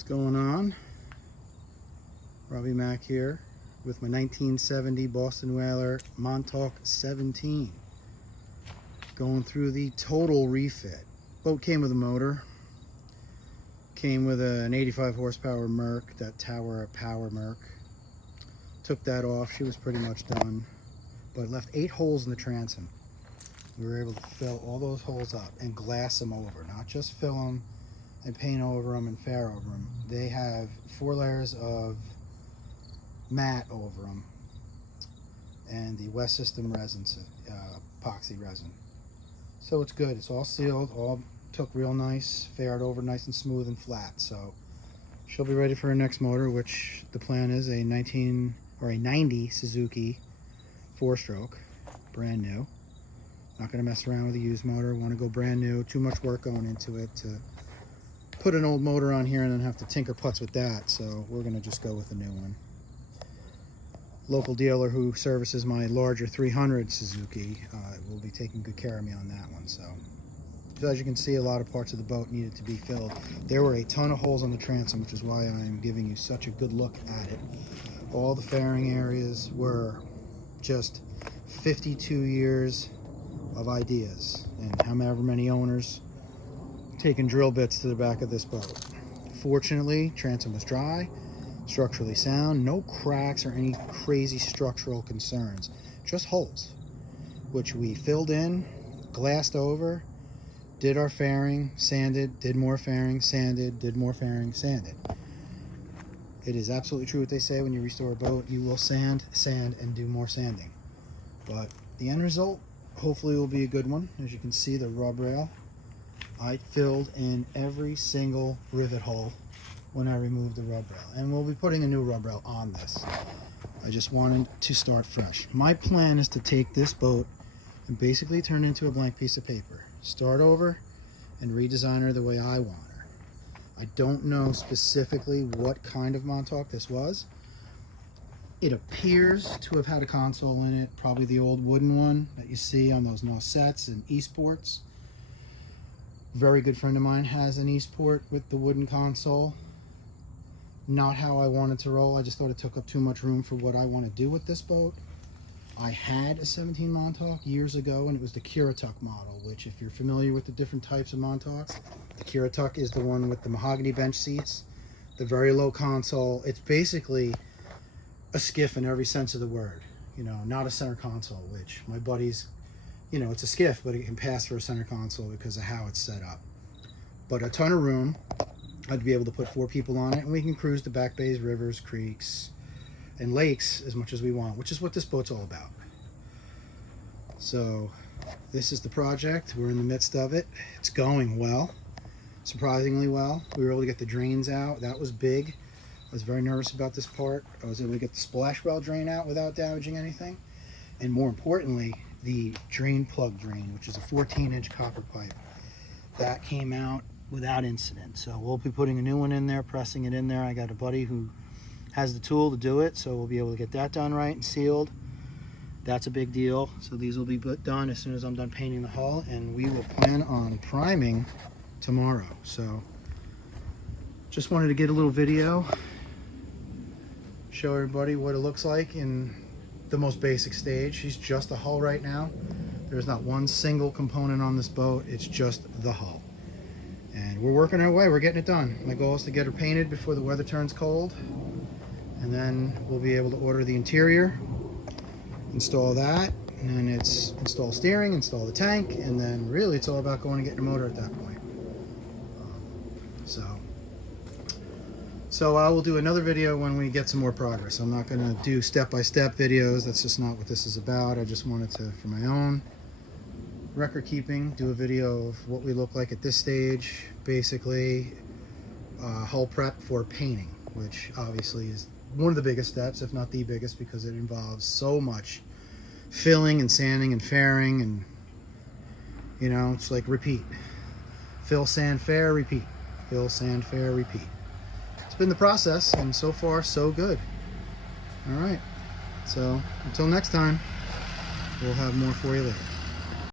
What's going on? Robbie Mack here with my 1970 Boston Whaler Montauk 17. Going through the total refit. Boat came with a motor. Came with an 85 horsepower Merc, that Tower Power Merc. Took that off. She was pretty much done. But it left 8 holes in the transom. We were able to fill all those holes up and glass them over. Not just fill them and paint over them and fair over them. They have 4 layers of matte over them and the West System resin, epoxy resin. So it's good. It's all sealed, all took real nice, faired over nice and smooth and flat. So she'll be ready for her next motor, which the plan is a 90 Suzuki 4-stroke, brand new. Not going to mess around with a used motor. Want to go brand new. Too much work going into it to put an old motor on here and then have to tinker putz with that. So we're going to just go with a new one. Local dealer who services my larger 300 Suzuki will be taking good care of me on that one. So as you can see, a lot of parts of the boat needed to be filled. There were a ton of holes on the transom, which is why I'm giving you such a good look at it. All the fairing areas were just 52 years of ideas and however many owners taking drill bits to the back of this boat. Fortunately, transom was dry, structurally sound, no cracks or any crazy structural concerns, just holes, which we filled in, glassed over, did our fairing, sanded, did more fairing, sanded, did more fairing, sanded. It is absolutely true what they say: when you restore a boat, you will sand, and do more sanding. But the end result hopefully will be a good one. As you can see, the rub rail, I filled in every single rivet hole when I removed the rub rail, and we'll be putting a new rub rail on this. I just wanted to start fresh. My plan is to take this boat and basically turn it into a blank piece of paper, start over and redesign her the way I want her. I don't know specifically what kind of Montauk this was. It appears to have had a console in it, probably the old wooden one that you see on those Nosets and Eastports. Very good friend of mine has an Eastport with the wooden console. Not how I wanted to roll. I just thought it took up too much room for what I want to do with this boat. I had a 17 Montauk years ago, and it was the Currituck model, which, if you're familiar with the different types of Montauks, the Currituck is the one with the mahogany bench seats, the very low console. It's basically a skiff in every sense of the word, you know, not a center console, which my buddies, you know, it's a skiff, but it can pass for a center console because of how it's set up. But a ton of room. I'd be able to put 4 people on it, and we can cruise the back bays, rivers, creeks, and lakes as much as we want, which is what this boat's all about. So this is the project. We're in the midst of it. It's going well, surprisingly well. We were able to get the drains out. That was big. I was very nervous about this part. I was able to get the splash well drain out without damaging anything. And more importantly, the drain plug drain, which is a 14-inch copper pipe. That came out without incident. So we'll be putting a new one in there, pressing it in there. I got a buddy who has the tool to do it, so we'll be able to get that done right and sealed. That's a big deal. So these will be done as soon as I'm done painting the hull, and we will plan on priming tomorrow. So just wanted to get a little video, show everybody what it looks like in the most basic stage. She's just a hull right now. There's not one single component on this boat. It's just the hull. And we're working our way. We're getting it done. My goal is to get her painted before the weather turns cold. And then we'll be able to order the interior, install that, and then it's install steering, install the tank, and then really it's all about going and getting a motor at that point. So I will do another video when we get some more progress. I'm not going to do step-by-step videos. That's just not what this is about. I just wanted to, for my own record keeping, do a video of what we look like at this stage. Basically, hull prep for painting, which obviously is one of the biggest steps, if not the biggest, because it involves so much filling and sanding and fairing, and you know, it's like repeat. Fill, sand, fair, repeat. Fill, sand, fair, repeat. It's been the process, and so far so good. All right, so until next time, we'll have more for you later.